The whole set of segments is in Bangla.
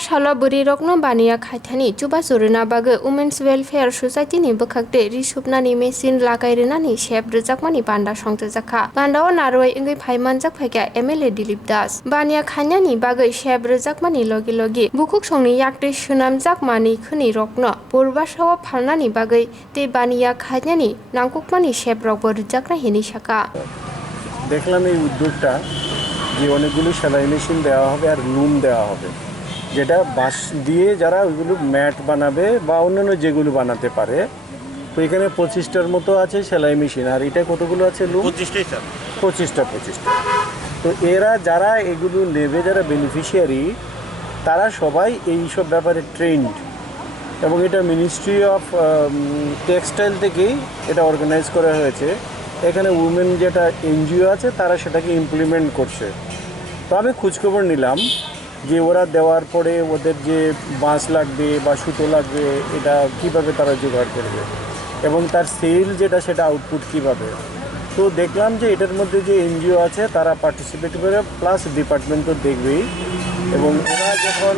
salo Bwrwirok no baniya khaithani chuba suruna bagwe Women's Welfare Society ni bwkhakte risupnani machine Lakai rwnani shep rwjakmani banda songtjakha bandao narwai wngwi phaimanjak phaikha MLA Dilip Das baniya khainani bagwe shep rwjakmani logi logi bukuk songni yakte sunamjak mani khuni rokno Bwrwirok phalnani bagwe te baniya khainani nangkukmani shep rok rwjakna hini shaka দেখলাম এই উদ্যোগটা যে অনেকগুলো সেলাই মেশিন দেওয়া হবে আর লুম দেওয়া হবে যেটা বাঁশ দিয়ে যারা ওইগুলো ম্যাট বানাবে বা অন্যান্য যেগুলো বানাতে পারে তো এখানে 25টার মতো আছে সেলাই মেশিন আর এটা কতগুলো আছে লুম 25টা তো এরা যারা এগুলো নেবে যারা বেনিফিশিয়ারি তারা সবাই এই সব ব্যাপারে ট্রেন্ড এবং এটা মিনিস্ট্রি অফ টেক্সটাইল থেকেই এটা অর্গানাইজ করা হয়েছে এখানে উমেন যেটা এনজিও আছে তারা সেটাকে ইমপ্লিমেন্ট করছে তো আমি খোঁজখবর নিলাম যে ওরা দেওয়ার পরে ওদের যে বাঁশ লাগবে বা সুতো লাগবে এটা কিভাবে তারা জোগাড় করবে এবং তার সেল যেটা সেটা আউটপুট কিভাবে তো দেখলাম যে এটার মধ্যে যে এনজিও আছে তারা পার্টিসিপেট করে প্লাস ডিপার্টমেন্ট তো দেখবেই এবং ওরা যখন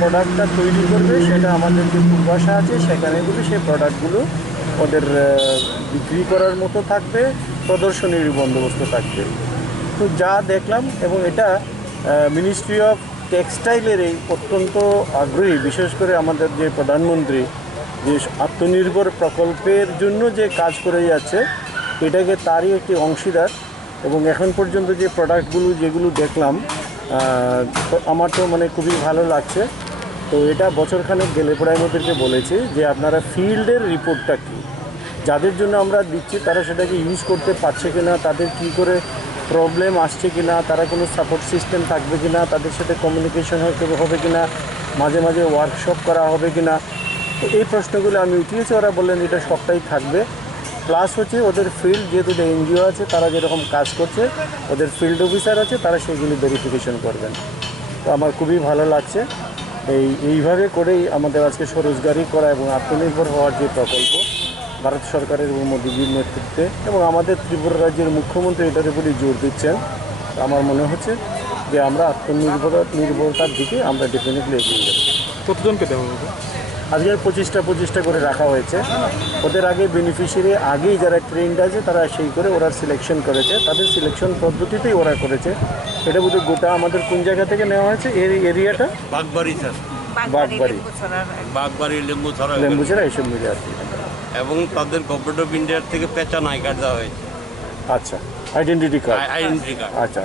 প্রোডাক্টটা তৈরি করবে সেটা আমাদের যে পূর্বাশা আছে সেখানে কিন্তু সেই প্রোডাক্টগুলো ওদের বিক্রি করার মতো থাকবে প্রদর্শনীর বন্দোবস্ত থাকবে তো যা দেখলাম এবং এটা মিনিস্ট্রি অফ টেক্সটাইলের এই অত্যন্ত আগ্রহী বিশেষ করে আমাদের যে প্রধানমন্ত্রী যে আত্মনির্ভর প্রকল্পের জন্য যে কাজ করে যাচ্ছে এটাকে তারই একটি অংশীদার এবং এখন পর্যন্ত যে প্রোডাক্টগুলো যেগুলো দেখলাম আমার তো মানে খুবই ভালো লাগছে তো এটা বছরখানেক গেলে পরে আমি ওদেরকে বলেছি যে আপনারা ফিল্ডের রিপোর্টটা কী যাদের জন্য আমরা দিচ্ছি তারা সেটাকে ইউজ করতে পারছে কিনা তাদের কী করে প্রবলেম আসছে কিনা তারা কোনো সাপোর্ট সিস্টেম থাকবে কিনা তাদের সাথে কমিউনিকেশন হবে কিনা মাঝে মাঝে ওয়ার্কশপ করা হবে কিনা তো এই প্রশ্নগুলো আমি উঠিয়েছি ওরা বললেন এটা সবটাই থাকবে প্লাস হচ্ছে ওদের ফিল্ড যেহেতু এনজিও আছে তারা যেরকম কাজ করছে ওদের ফিল্ড অফিসার আছে তারা সেগুলি ভেরিফিকেশন করবেন তো আমার খুবই ভালো লাগছে এইভাবে করেই আমাদের আজকে স্বরোজগারি করা এবং আত্মনির্ভর হওয়ার যে প্রকল্প ভারত সরকারের এবং মোদীজির নেতৃত্বে এবং আমাদের ত্রিপুরা রাজ্যের মুখ্যমন্ত্রী এটার উপরই জোর দিচ্ছেন আমার মনে হচ্ছে যে আমরা আত্মনির্ভরতার দিকে আমরা ডেফিনেটলি এগিয়ে যাব কতজনকে দেওয়া হবে আজকে 25টা করে রাখা হয়েছে ওদের আগে বেনিফিশিয়ারি আগেই যারা ট্রেন্ড আছে তারা সেই করে ওরা সিলেকশন করেছে তাদের সিলেকশন পদ্ধতিতেই ওরা করেছে এটা বোধহয় গোটা আমাদের কোন জায়গা থেকে নেওয়া হয়েছে এই এরিয়াটা বাগবাড়ি স্যার বাগবাড়ি লেম্বুছড়া এইসব মিলে আর কি এবং তাদের গভর্নমেন্ট অফ ইন্ডিয়ার থেকে পেচান আই কার্ড দেওয়া হয়েছে আচ্ছা আইডেন্টিটি কার্ড আইডেন্টি কার্ড আচ্ছা